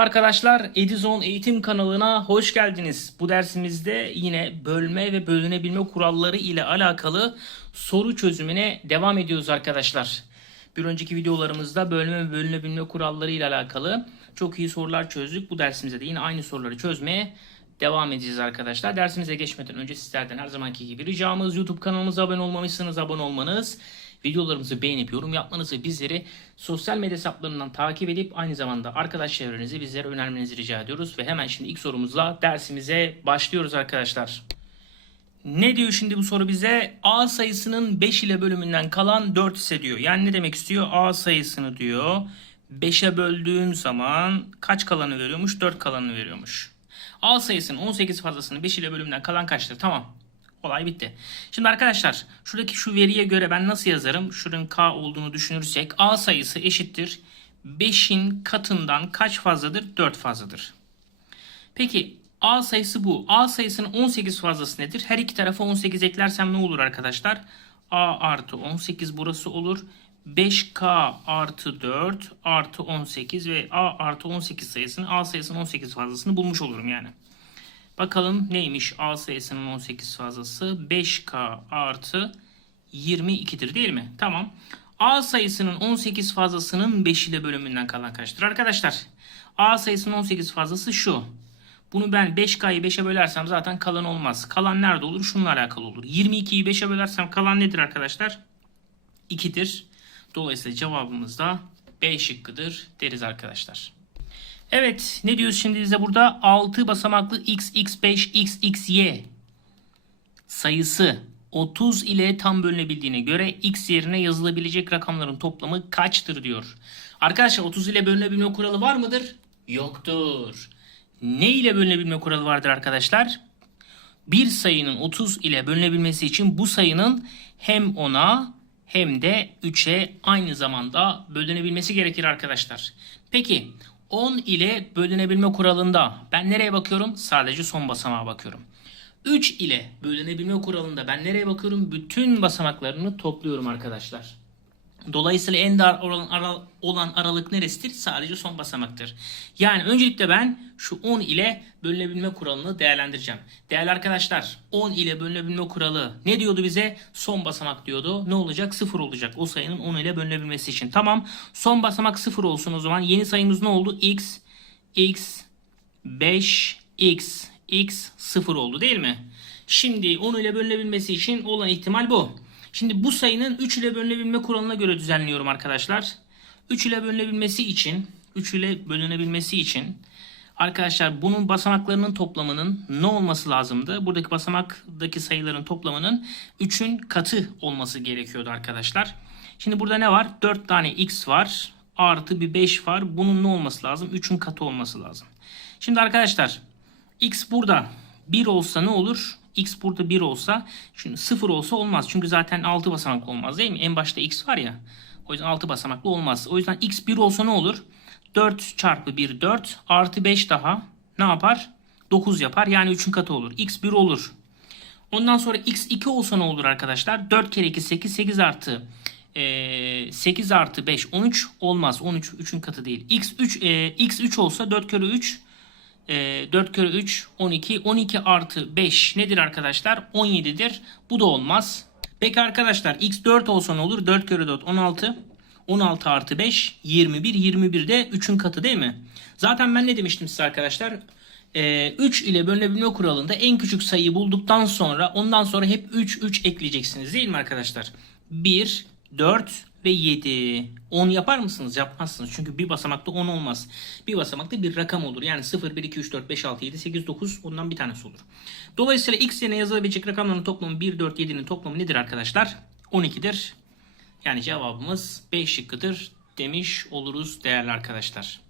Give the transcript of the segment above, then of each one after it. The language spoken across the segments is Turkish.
Merhaba arkadaşlar, Edizon Eğitim kanalına hoş geldiniz. Bu dersimizde yine bölme ve bölünebilme kuralları ile alakalı soru çözümüne devam ediyoruz arkadaşlar. Bir önceki videolarımızda bölme ve bölünebilme kuralları ile alakalı çok iyi sorular çözdük. Bu dersimizde de yine aynı soruları çözmeye devam edeceğiz arkadaşlar. Dersimize geçmeden önce sizlerden her zamanki gibi ricamız YouTube kanalımıza abone olmamışsınız, abone olmanız. Videolarımızı beğenip yorum yapmanızı bizleri sosyal medya hesaplarından takip edip aynı zamanda arkadaş çevrenizi bizlere önermenizi rica ediyoruz. Ve hemen şimdi ilk sorumuzla dersimize başlıyoruz arkadaşlar. Ne diyor şimdi bu soru bize? A sayısının 5 ile bölümünden kalan 4 ise diyor. Yani ne demek istiyor? A sayısını diyor 5'e böldüğün zaman kaç kalanı veriyormuş? 4 kalanı veriyormuş. A sayısının 18 fazlasını 5 ile bölümünden kalan kaçtır? Tamam. Olay bitti. Şimdi arkadaşlar şuradaki şu veriye göre ben nasıl yazarım? Şuranın k olduğunu düşünürsek a sayısı eşittir. 5'in katından kaç fazladır? 4 fazladır. Peki a sayısı bu. A sayısının 18 fazlası nedir? Her iki tarafa 18 eklersem ne olur arkadaşlar? a artı 18 burası olur. 5k artı 4 artı 18 ve a artı 18 sayısını a sayısının 18 fazlasını bulmuş olurum yani. Bakalım neymiş A sayısının 18 fazlası 5K artı 22'dir değil mi? Tamam. A sayısının 18 fazlasının 5 ile bölümünden kalan kaçtır? Arkadaşlar A sayısının 18 fazlası şu. Bunu ben 5K'yı 5'e bölersem zaten kalan olmaz. Kalan nerede olur? Şununla alakalı olur. 22'yi 5'e bölersem kalan nedir arkadaşlar? 2'dir. Dolayısıyla cevabımız da B şıkkıdır deriz arkadaşlar. Evet ne diyoruz şimdi bize burada? 6 basamaklı x, x5, x, xy sayısı 30 ile tam bölünebildiğine göre x yerine yazılabilecek rakamların toplamı kaçtır diyor. Arkadaşlar 30 ile bölünebilme kuralı var mıdır? Yoktur. Ne ile bölünebilme kuralı vardır arkadaşlar? Bir sayının 30 ile bölünebilmesi için bu sayının hem 10'a hem de 3'e aynı zamanda bölünebilmesi gerekir arkadaşlar. Peki 10 ile bölünebilme kuralında ben nereye bakıyorum? Sadece son basamağa bakıyorum. 3 ile bölünebilme kuralında ben nereye bakıyorum? Bütün basamaklarını topluyorum arkadaşlar. Dolayısıyla en dar olan, aralık neresidir? Sadece son basamaktır. Yani öncelikle ben şu 10 ile bölünebilme kuralını değerlendireceğim. Değerli arkadaşlar 10 ile bölünebilme kuralı ne diyordu bize? Son basamak diyordu. Ne olacak? 0 olacak. O sayının 10 ile bölünebilmesi için. Tamam. Son basamak 0 olsun o zaman. Yeni sayımız ne oldu? x, x, 5, x, x 0 oldu değil mi? Şimdi 10 ile bölünebilmesi için olan ihtimal bu. Şimdi bu sayının 3 ile bölünebilme kuralına göre düzenliyorum arkadaşlar. 3 ile bölünebilmesi için 3 ile bölünebilmesi için arkadaşlar bunun basamaklarının toplamının ne olması lazımdı? Buradaki basamaktaki sayıların toplamının 3'ün katı olması gerekiyordu arkadaşlar. Şimdi burada ne var? 4 tane x var. Artı bir 5 var. Bunun ne olması lazım? 3'ün katı olması lazım. Şimdi arkadaşlar x burada 1 olsa ne olur? X burada 1 olsa şimdi 0 olsa olmaz. Çünkü zaten 6 basamak olmaz değil mi? En başta x var ya. O yüzden 6 basamaklı olmaz. O yüzden x 1 olsa ne olur? 4 çarpı 1 4 artı 5 daha ne yapar? 9 yapar. Yani 3'ün katı olur. x 1 olur. Ondan sonra x 2 olsa ne olur arkadaşlar? 4 kere 2 8 8 artı e, 8 artı 5 13 olmaz. 13 3'ün katı değil. x 3 e, x 3 olsa 4 kere 3 4 kere 3 12. 12 artı 5 nedir arkadaşlar? 17'dir. Bu da olmaz. Peki arkadaşlar x 4 olsa ne olur? 4 kere 4 16. 16 artı 5 21. 21 de 3'ün katı değil mi? Zaten ben ne demiştim size arkadaşlar? 3 ile bölünebilme kuralında en küçük sayıyı bulduktan sonra ondan sonra hep 3 3 ekleyeceksiniz değil mi arkadaşlar? 1 4 ve 7. 10 yapar mısınız? Yapmazsınız. Çünkü bir basamakta 10 olmaz. Bir basamakta bir rakam olur. Yani 0, 1, 2, 3, 4, 5, 6, 7, 8, 9 ondan bir tanesi olur. Dolayısıyla x yerine yazılabilecek rakamların toplamı 1, 4, 7'nin toplamı nedir arkadaşlar? 12'dir. Yani cevabımız B şıkkıdır demiş oluruz değerli arkadaşlar.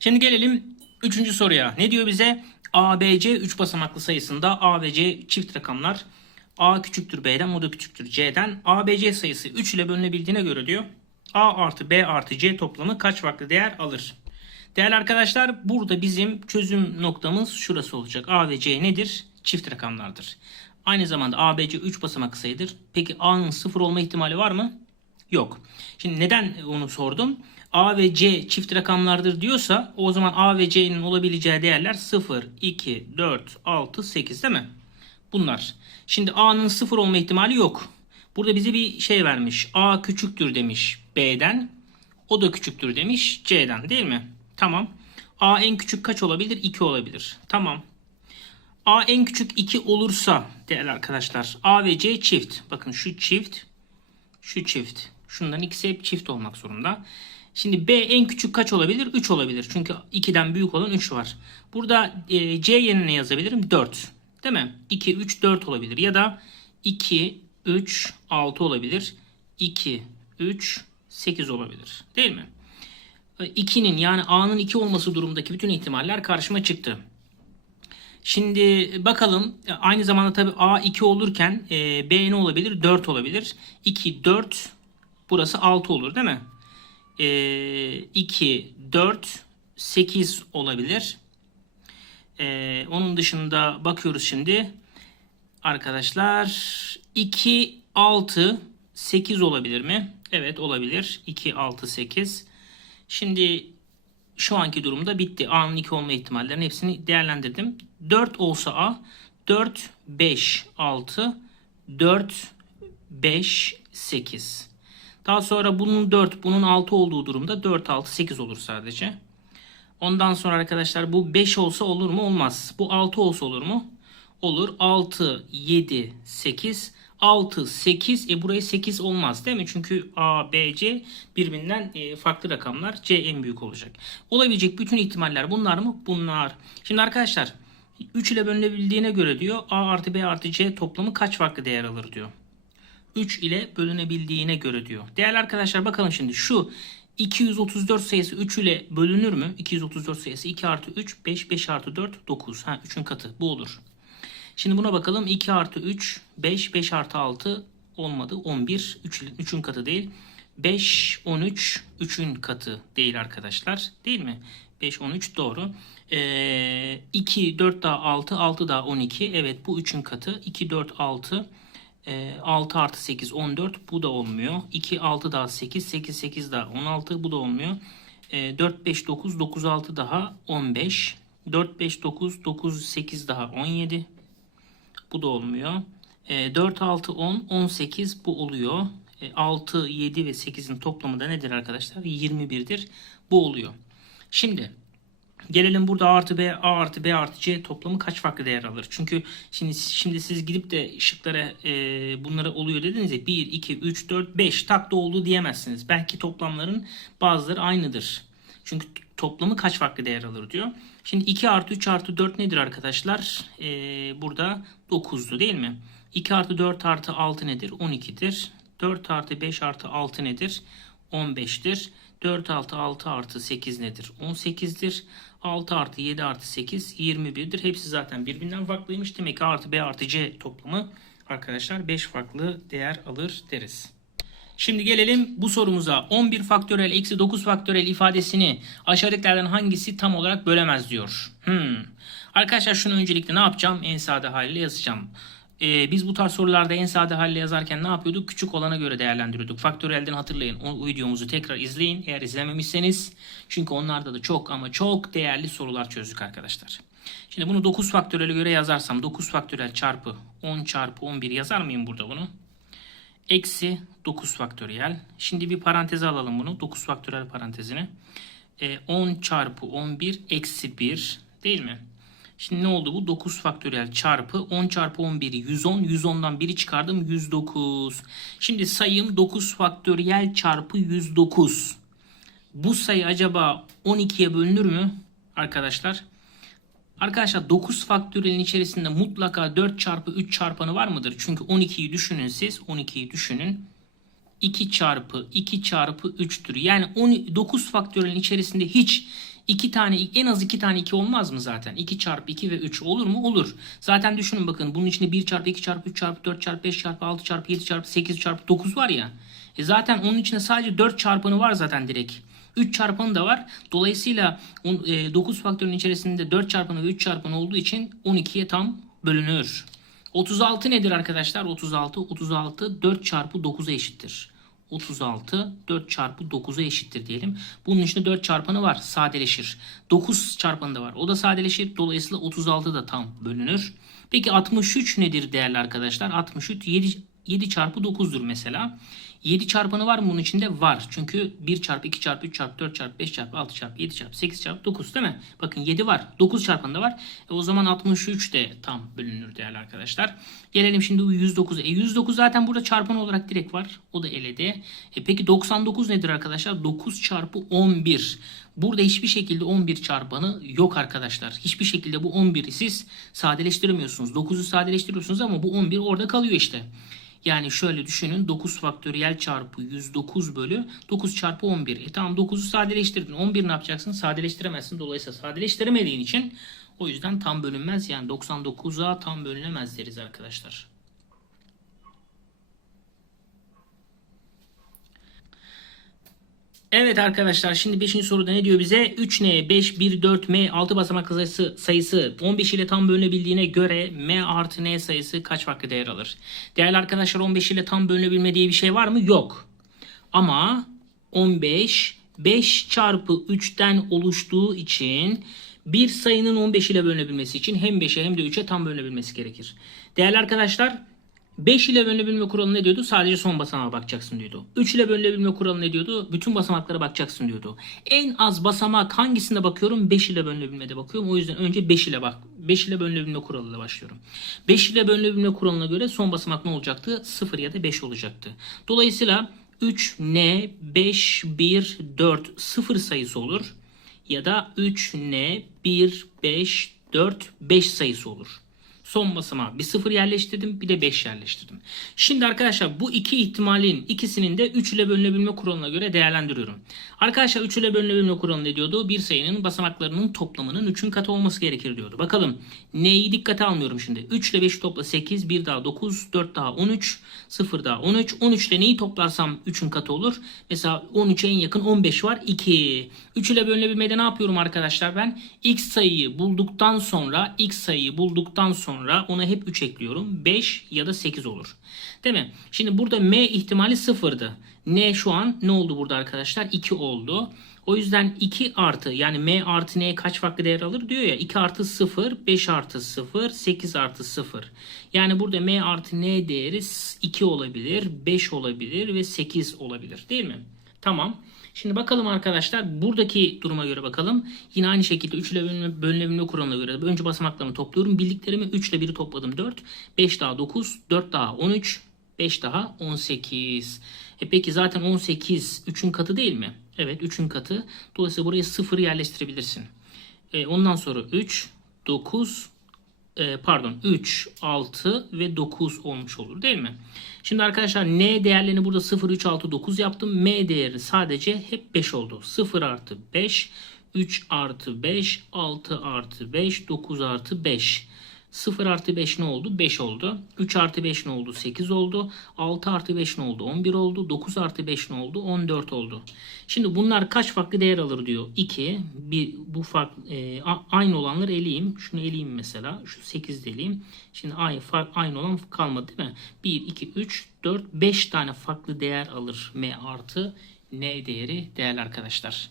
Şimdi gelelim 3. soruya. Ne diyor bize? A, B, C 3 basamaklı sayısında A ve C çift rakamlar. A küçüktür B'den, o da küçüktür C'den. A, B, C sayısı 3 ile bölünebildiğine göre diyor. A artı B artı C toplamı kaç farklı değer alır? Değerli arkadaşlar burada bizim çözüm noktamız şurası olacak. A ve C nedir? Çift rakamlardır. Aynı zamanda A, B, C 3 basamaklı sayıdır. Peki A'nın 0 olma ihtimali var mı? Yok. Şimdi neden onu sordum? A ve C çift rakamlardır diyorsa o zaman A ve C'nin olabileceği değerler 0, 2, 4, 6, 8 değil mi? Bunlar. Şimdi A'nın 0 olma ihtimali yok. Burada bize bir şey vermiş. A küçüktür demiş B'den. O da küçüktür demiş C'den değil mi? Tamam. A en küçük kaç olabilir? 2 olabilir. Tamam. A en küçük 2 olursa değerli arkadaşlar A ve C çift. Bakın şu çift, şu çift. Şunların ikisi hep çift olmak zorunda. Şimdi B en küçük kaç olabilir? 3 olabilir. Çünkü 2'den büyük olan 3 var. Burada e, C yerine yazabilirim? 4. Değil mi? 2, 3, 4 olabilir. Ya da 2, 3, 6 olabilir. 2, 3, 8 olabilir. Değil mi? 2'nin yani A'nın 2 olması durumdaki bütün ihtimaller karşıma çıktı. Şimdi bakalım aynı zamanda tabi A 2 olurken e, B ne olabilir? 4 olabilir. 2, 4 burası 6 olur değil mi? E, 2, 4, 8 olabilir. E, onun dışında bakıyoruz şimdi. Arkadaşlar 2, 6, 8 olabilir mi? Evet olabilir. 2, 6, 8. Şimdi şu anki durumda bitti. A'nın 2 olma ihtimallerinin hepsini değerlendirdim. 4 olsa A 4, 5, 6, 4, 5, 8. Daha sonra bunun 4, bunun 6 olduğu durumda 4, 6, 8 olur sadece. Ondan sonra arkadaşlar bu 5 olsa olur mu? Olmaz. Bu 6 olsa olur mu? Olur. 6, 7, 8. 6, 8. E buraya 8 olmaz değil mi? Çünkü A, B, C birbirinden e, farklı rakamlar. C en büyük olacak. Olabilecek bütün ihtimaller bunlar mı? Bunlar. Şimdi arkadaşlar 3 ile bölünebildiğine göre diyor A artı B artı C toplamı kaç farklı değer alır diyor. 3 ile bölünebildiğine göre diyor. Değerli arkadaşlar bakalım şimdi şu 234 sayısı 3 ile bölünür mü? 234 sayısı 2 artı 3 5 5 artı 4 9. Ha 3'ün katı bu olur. Şimdi buna bakalım. 2 artı 3, 5, 5 artı 6 olmadı. 11, 3, 3'ün katı değil. 5, 13, 3'ün katı değil arkadaşlar. Değil mi? 5, 13 doğru. Ee, 2, 4 daha 6, 6 daha 12. Evet bu 3'ün katı. 2, 4, 6. E, 6 artı 8, 14. Bu da olmuyor. 2, 6 daha 8, 8, 8 daha 16. Bu da olmuyor. E, 4, 5, 9, 9, 6 daha 15. 4, 5, 9, 9, 8 daha 17. Bu da olmuyor. E, 4, 6, 10, 18 bu oluyor. E, 6, 7 ve 8'in toplamı da nedir arkadaşlar? 21'dir. Bu oluyor. Şimdi gelelim burada A artı B, A artı B artı C toplamı kaç farklı değer alır? Çünkü şimdi şimdi siz gidip de şıklara e, bunlara oluyor dediniz ya 1, 2, 3, 4, 5 takta oldu diyemezsiniz. Belki toplamların bazıları aynıdır. Çünkü toplamı kaç farklı değer alır diyor. Şimdi 2 artı 3 artı 4 nedir arkadaşlar? Ee, burada 9'du değil mi? 2 artı 4 artı 6 nedir? 12'dir. 4 artı 5 artı 6 nedir? 15'tir. 4 artı 6 artı 8 nedir? 18'dir. 6 artı 7 artı 8 21'dir. Hepsi zaten birbirinden farklıymış. Demek ki artı B artı C toplamı arkadaşlar 5 farklı değer alır deriz. Şimdi gelelim bu sorumuza. 11 faktörel eksi 9 faktörel ifadesini aşağıdakilerden hangisi tam olarak bölemez diyor. Hmm. Arkadaşlar şunu öncelikle ne yapacağım? En sade haliyle yazacağım. Ee, biz bu tarz sorularda en sade haliyle yazarken ne yapıyorduk? Küçük olana göre değerlendiriyorduk. Faktörelden hatırlayın. O videomuzu tekrar izleyin eğer izlememişseniz. Çünkü onlarda da çok ama çok değerli sorular çözdük arkadaşlar. Şimdi bunu 9 faktörele göre yazarsam 9 faktörel çarpı 10 çarpı 11 yazar mıyım burada bunu? eksi 9 faktöriyel. Şimdi bir paranteze alalım bunu. 9 faktöriyel parantezini. E, 10 çarpı 11 eksi 1 değil mi? Şimdi ne oldu bu? 9 faktöriyel çarpı 10 çarpı 11'i 110. 110'dan 1'i çıkardım 109. Şimdi sayım 9 faktöriyel çarpı 109. Bu sayı acaba 12'ye bölünür mü arkadaşlar? Arkadaşlar 9 faktöriyelin içerisinde mutlaka 4 çarpı 3 çarpanı var mıdır? Çünkü 12'yi düşünün siz. 12'yi düşünün. 2 çarpı 2 çarpı 3'tür. Yani 10, 9 faktöriyelin içerisinde hiç 2 tane en az 2 tane 2 olmaz mı zaten? 2 çarpı 2 ve 3 olur mu? Olur. Zaten düşünün bakın bunun içinde 1 çarpı 2 çarpı 3 çarpı 4 çarpı 5 çarpı 6 çarpı 7 çarpı 8 çarpı 9 var ya. E zaten onun içinde sadece 4 çarpanı var zaten direkt. 3 çarpanı da var. Dolayısıyla 9 faktörün içerisinde 4 çarpanı ve 3 çarpanı olduğu için 12'ye tam bölünür. 36 nedir arkadaşlar? 36 36 4 çarpı 9'a eşittir. 36. 4 çarpı 9'a eşittir diyelim. Bunun içinde 4 çarpanı var. Sadeleşir. 9 çarpanı da var. O da sadeleşir. Dolayısıyla 36 da tam bölünür. Peki 63 nedir değerli arkadaşlar? 63 7, 7 çarpı 9'dur mesela. 7 çarpanı var mı bunun içinde? Var. Çünkü 1 çarpı 2 çarpı 3 çarpı 4 çarpı 5 çarpı 6 çarpı 7 çarpı 8 çarpı 9 değil mi? Bakın 7 var. 9 çarpanı da var. E o zaman 63 de tam bölünür değerli arkadaşlar. Gelelim şimdi bu 109. E 109 zaten burada çarpan olarak direkt var. O da eledi. E peki 99 nedir arkadaşlar? 9 çarpı 11. Burada hiçbir şekilde 11 çarpanı yok arkadaşlar. Hiçbir şekilde bu 11'i siz sadeleştiremiyorsunuz. 9'u sadeleştiriyorsunuz ama bu 11 orada kalıyor işte. Yani şöyle düşünün 9 faktöriyel çarpı 109 bölü 9 çarpı 11. E tamam 9'u sadeleştirdin. 11 ne yapacaksın? Sadeleştiremezsin. Dolayısıyla sadeleştiremediğin için o yüzden tam bölünmez. Yani 99'a tam bölünemez deriz arkadaşlar. Evet arkadaşlar şimdi 5. soruda ne diyor bize? 3N, 5, 1, 4, M 6 basamaklı sayısı, sayısı 15 ile tam bölünebildiğine göre M artı N sayısı kaç farklı değer alır? Değerli arkadaşlar 15 ile tam bölünebilme diye bir şey var mı? Yok. Ama 15 5 çarpı 3'ten oluştuğu için bir sayının 15 ile bölünebilmesi için hem 5'e hem de 3'e tam bölünebilmesi gerekir. Değerli arkadaşlar 5 ile bölünebilme kuralı ne diyordu? Sadece son basamağa bakacaksın diyordu. 3 ile bölünebilme kuralı ne diyordu? Bütün basamaklara bakacaksın diyordu. En az basamak hangisine bakıyorum? 5 ile bölünebilmede bakıyorum. O yüzden önce 5 ile bak. 5 ile bölünebilme kuralıyla başlıyorum. 5 ile bölünebilme kuralına göre son basamak ne olacaktı? 0 ya da 5 olacaktı. Dolayısıyla 3 n 5 1 4 0 sayısı olur ya da 3 n 1 5 4 5 sayısı olur. Son basamağa bir 0 yerleştirdim bir de 5 yerleştirdim. Şimdi arkadaşlar bu iki ihtimalin ikisinin de 3 ile bölünebilme kuralına göre değerlendiriyorum. Arkadaşlar 3 ile bölünebilme kuralı ne diyordu? Bir sayının basamaklarının toplamının 3'ün katı olması gerekir diyordu. Bakalım neyi dikkate almıyorum şimdi. 3 ile 5'i topla 8, 1 daha 9, 4 daha 13, 0 daha 13. 13 ile neyi toplarsam 3'ün katı olur? Mesela 13'e en yakın 15 var 2. 3 ile bölünebilmede ne yapıyorum arkadaşlar ben? X sayıyı bulduktan sonra X sayıyı bulduktan sonra ona hep 3 ekliyorum. 5 ya da 8 olur. Değil mi? Şimdi burada M ihtimali sıfırdı. N şu an ne oldu burada arkadaşlar? 2 oldu. O yüzden 2 artı yani M artı N kaç farklı değer alır diyor ya. 2 artı 0, 5 artı 0, 8 artı 0. Yani burada M artı N değeri 2 olabilir, 5 olabilir ve 8 olabilir değil mi? Tamam. Şimdi bakalım arkadaşlar buradaki duruma göre bakalım. Yine aynı şekilde 3 ile bölünebilme, bölünebilme kuralına göre önce basamaklarımı topluyorum. Bildiklerimi 3 ile 1'i topladım 4. 5 daha 9, 4 daha 13, 5 daha 18. E peki zaten 18 3'ün katı değil mi? Evet 3'ün katı. Dolayısıyla buraya 0 yerleştirebilirsin. E, ondan sonra 3, 9, e, pardon 3, 6 ve 9 olmuş olur değil mi? Şimdi arkadaşlar n değerlerini burada 0, 3, 6, 9 yaptım. m değeri sadece hep 5 oldu. 0 artı 5, 3 artı 5, 6 artı 5, 9 artı 5. 0 artı 5 ne oldu? 5 oldu. 3 artı 5 ne oldu? 8 oldu. 6 artı 5 ne oldu? 11 oldu. 9 artı 5 ne oldu? 14 oldu. Şimdi bunlar kaç farklı değer alır diyor. 2. Bir, bu fark, e, aynı olanları eleyeyim. Şunu eleyeyim mesela. Şu 8 de eleyeyim. Şimdi aynı, fark, aynı olan kalmadı değil mi? 1, 2, 3, 4, 5 tane farklı değer alır M artı N değeri değerli arkadaşlar.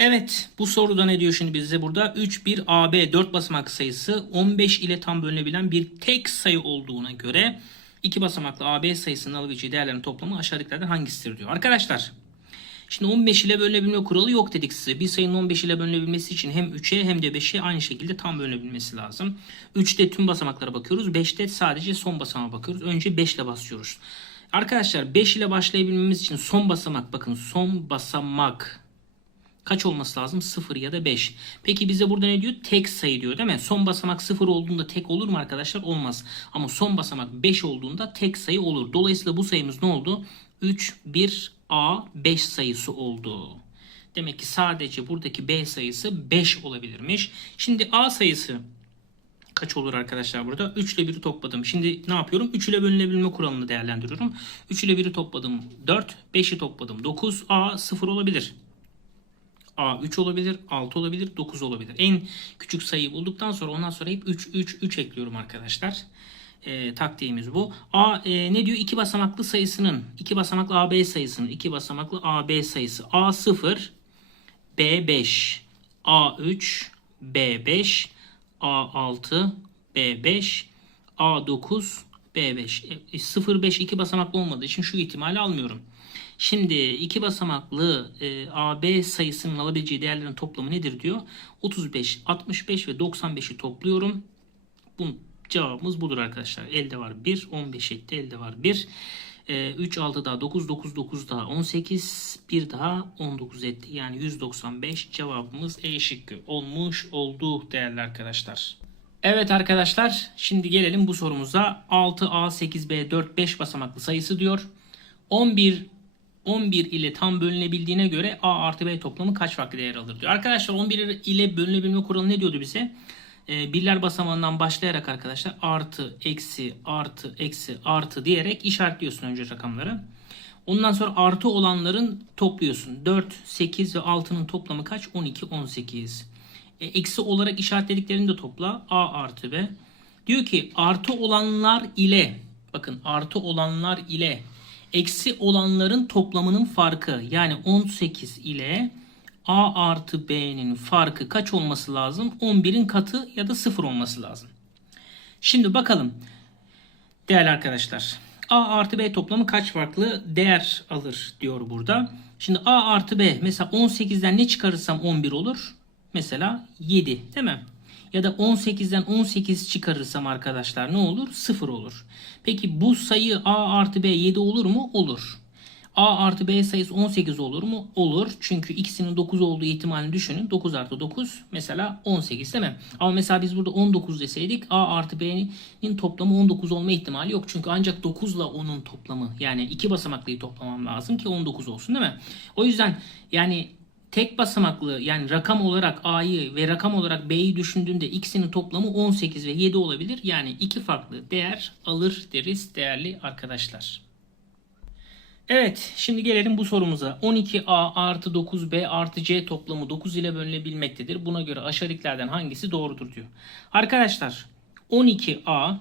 Evet bu soruda ne diyor şimdi bize burada? 3, 1, AB 4 basamak sayısı 15 ile tam bölünebilen bir tek sayı olduğuna göre iki basamaklı AB sayısının alabileceği değerlerin toplamı aşağıdakilerden hangisidir diyor. Arkadaşlar şimdi 15 ile bölünebilme kuralı yok dedik size. Bir sayının 15 ile bölünebilmesi için hem 3'e hem de 5'e aynı şekilde tam bölünebilmesi lazım. 3'te tüm basamaklara bakıyoruz. 5'te sadece son basamağa bakıyoruz. Önce 5 ile başlıyoruz. Arkadaşlar 5 ile başlayabilmemiz için son basamak bakın son basamak kaç olması lazım? 0 ya da 5. Peki bize burada ne diyor? Tek sayı diyor değil mi? Son basamak 0 olduğunda tek olur mu arkadaşlar? Olmaz. Ama son basamak 5 olduğunda tek sayı olur. Dolayısıyla bu sayımız ne oldu? 3, 1, A, 5 sayısı oldu. Demek ki sadece buradaki B sayısı 5 olabilirmiş. Şimdi A sayısı kaç olur arkadaşlar burada? 3 ile 1'i topladım. Şimdi ne yapıyorum? 3 ile bölünebilme kuralını değerlendiriyorum. 3 ile 1'i topladım 4, 5'i topladım 9, A 0 olabilir. A 3 olabilir, 6 olabilir, 9 olabilir. En küçük sayıyı bulduktan sonra ondan sonra hep 3, 3, 3 ekliyorum arkadaşlar. E, taktiğimiz bu. A e, ne diyor? İki basamaklı sayısının, iki basamaklı AB sayısının, iki basamaklı AB sayısı. A0, B5, A3, B5, A6, B5, A9, B5. E, 0, 5 iki basamaklı olmadığı için şu ihtimali almıyorum. Şimdi iki basamaklı e, AB sayısının alabileceği değerlerin toplamı nedir diyor. 35, 65 ve 95'i topluyorum. Bu cevabımız budur arkadaşlar. Elde var 1, 15 etti. Elde var 1. E, 3, 6 daha 9, 9, 9 daha 18, 1 daha 19 etti. Yani 195 cevabımız E şıkkı olmuş oldu değerli arkadaşlar. Evet arkadaşlar şimdi gelelim bu sorumuza. 6A, 8B, 4, 5 basamaklı sayısı diyor. 11 11 ile tam bölünebildiğine göre A artı B toplamı kaç farklı değer alır diyor. Arkadaşlar 11 ile bölünebilme kuralı ne diyordu bize? Ee, birler basamağından başlayarak arkadaşlar artı, eksi, artı, eksi, artı diyerek işaretliyorsun önce rakamları. Ondan sonra artı olanların topluyorsun. 4, 8 ve 6'nın toplamı kaç? 12, 18. E, eksi olarak işaretlediklerini de topla. A artı B. Diyor ki artı olanlar ile bakın artı olanlar ile eksi olanların toplamının farkı yani 18 ile A artı B'nin farkı kaç olması lazım? 11'in katı ya da 0 olması lazım. Şimdi bakalım değerli arkadaşlar. A artı B toplamı kaç farklı değer alır diyor burada. Şimdi A artı B mesela 18'den ne çıkarırsam 11 olur? Mesela 7 değil mi? Ya da 18'den 18 çıkarırsam arkadaşlar ne olur? 0 olur. Peki bu sayı A artı B 7 olur mu? Olur. A artı B sayısı 18 olur mu? Olur. Çünkü ikisinin 9 olduğu ihtimalini düşünün. 9 artı 9 mesela 18 değil mi? Ama mesela biz burada 19 deseydik A artı B'nin toplamı 19 olma ihtimali yok. Çünkü ancak 9 ile 10'un toplamı yani iki basamaklıyı toplamam lazım ki 19 olsun değil mi? O yüzden yani tek basamaklı yani rakam olarak A'yı ve rakam olarak B'yi düşündüğünde ikisinin toplamı 18 ve 7 olabilir. Yani iki farklı değer alır deriz değerli arkadaşlar. Evet şimdi gelelim bu sorumuza. 12A artı 9B artı C toplamı 9 ile bölünebilmektedir. Buna göre aşağıdakilerden hangisi doğrudur diyor. Arkadaşlar 12A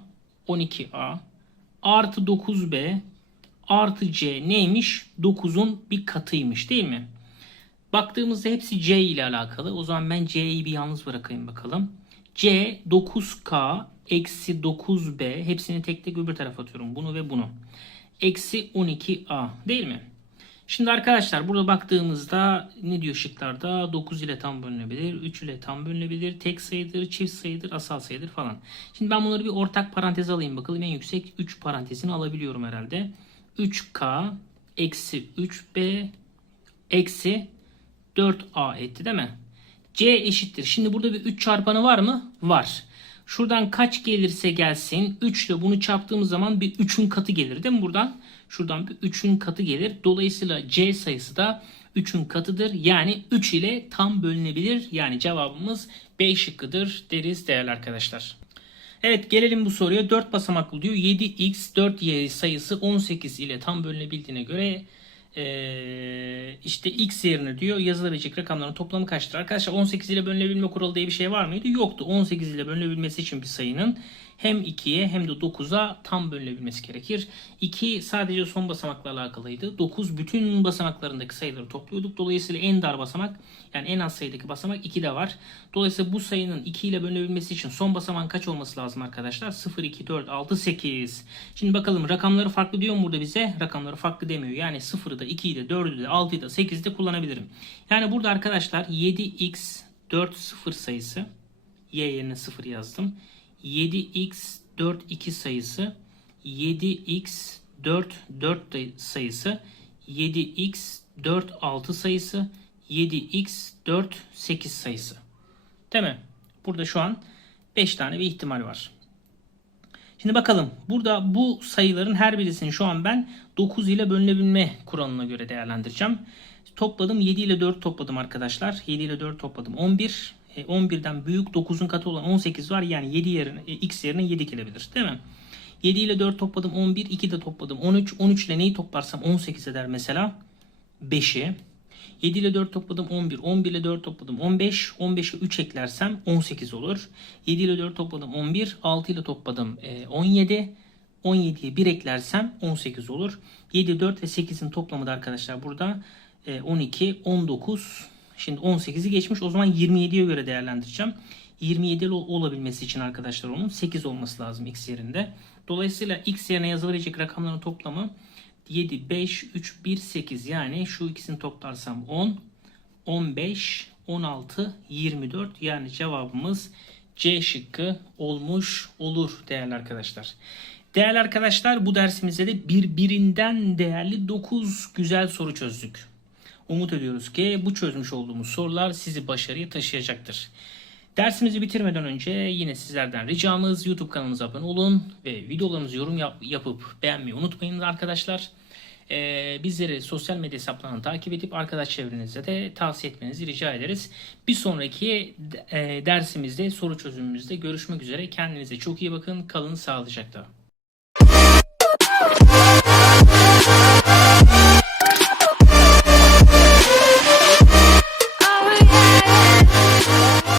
12A artı 9B artı C neymiş? 9'un bir katıymış değil mi? Baktığımızda hepsi C ile alakalı. O zaman ben C'yi bir yalnız bırakayım bakalım. C 9K eksi 9B hepsini tek tek öbür tarafa atıyorum. Bunu ve bunu. Eksi 12A değil mi? Şimdi arkadaşlar burada baktığımızda ne diyor şıklarda? 9 ile tam bölünebilir, 3 ile tam bölünebilir, tek sayıdır, çift sayıdır, asal sayıdır falan. Şimdi ben bunları bir ortak parantez alayım bakalım. En yüksek 3 parantezini alabiliyorum herhalde. 3K eksi 3B eksi 4A etti değil mi? C eşittir. Şimdi burada bir 3 çarpanı var mı? Var. Şuradan kaç gelirse gelsin 3 ile bunu çarptığımız zaman bir 3'ün katı gelir değil mi buradan? Şuradan bir 3'ün katı gelir. Dolayısıyla C sayısı da 3'ün katıdır. Yani 3 ile tam bölünebilir. Yani cevabımız B şıkkıdır deriz değerli arkadaşlar. Evet gelelim bu soruya. 4 basamaklı diyor. 7x 4y sayısı 18 ile tam bölünebildiğine göre ee, işte x yerine diyor yazılabilecek rakamların toplamı kaçtır? Arkadaşlar 18 ile bölünebilme kuralı diye bir şey var mıydı? Yoktu. 18 ile bölünebilmesi için bir sayının hem 2'ye hem de 9'a tam bölünebilmesi gerekir. 2 sadece son basamakla alakalıydı. 9 bütün basamaklarındaki sayıları topluyorduk. Dolayısıyla en dar basamak yani en az sayıdaki basamak 2 de var. Dolayısıyla bu sayının 2 ile bölünebilmesi için son basamağın kaç olması lazım arkadaşlar? 0, 2, 4, 6, 8. Şimdi bakalım rakamları farklı diyor mu burada bize? Rakamları farklı demiyor. Yani 0'ı da 2'yi de 4'ü de 6'yı da 8'i de kullanabilirim. Yani burada arkadaşlar 7x 4 0 sayısı y yerine 0 yazdım. 7x 4 2 sayısı 7x 4 4 sayısı 7x 4 6 sayısı 7x 4 8 sayısı. Değil mi? Burada şu an 5 tane bir ihtimal var. Şimdi bakalım. Burada bu sayıların her birisini şu an ben 9 ile bölünebilme kuralına göre değerlendireceğim. Topladım 7 ile 4 topladım arkadaşlar. 7 ile 4 topladım 11. 11'den büyük 9'un katı olan 18 var. Yani 7 yerine x yerine 7 gelebilir değil mi? 7 ile 4 topladım 11. 2 de topladım 13. 13 ile neyi toplarsam 18 eder mesela? 5'i. 7 ile 4 topladım 11. 11 ile 4 topladım 15. 15'e 3 eklersem 18 olur. 7 ile 4 topladım 11. 6 ile topladım e, 17. 17'ye 1 eklersem 18 olur. 7, 4 ve 8'in toplamı da arkadaşlar burada e, 12, 19. Şimdi 18'i geçmiş. O zaman 27'ye göre değerlendireceğim. 27 ol- olabilmesi için arkadaşlar onun 8 olması lazım x yerinde. Dolayısıyla x yerine yazılabilecek rakamların toplamı 7, 5, 3, 1, 8. Yani şu ikisini toplarsam 10, 15, 16, 24. Yani cevabımız C şıkkı olmuş olur değerli arkadaşlar. Değerli arkadaşlar bu dersimizde de birbirinden değerli 9 güzel soru çözdük. Umut ediyoruz ki bu çözmüş olduğumuz sorular sizi başarıya taşıyacaktır. Dersimizi bitirmeden önce yine sizlerden ricamız YouTube kanalımıza abone olun ve videolarımızı yorum yap- yapıp beğenmeyi unutmayın arkadaşlar. Ee, bizleri sosyal medya hesaplarından takip edip arkadaş çevrenize de tavsiye etmenizi rica ederiz. Bir sonraki e, dersimizde soru çözümümüzde görüşmek üzere. Kendinize çok iyi bakın. Kalın sağlıcakla.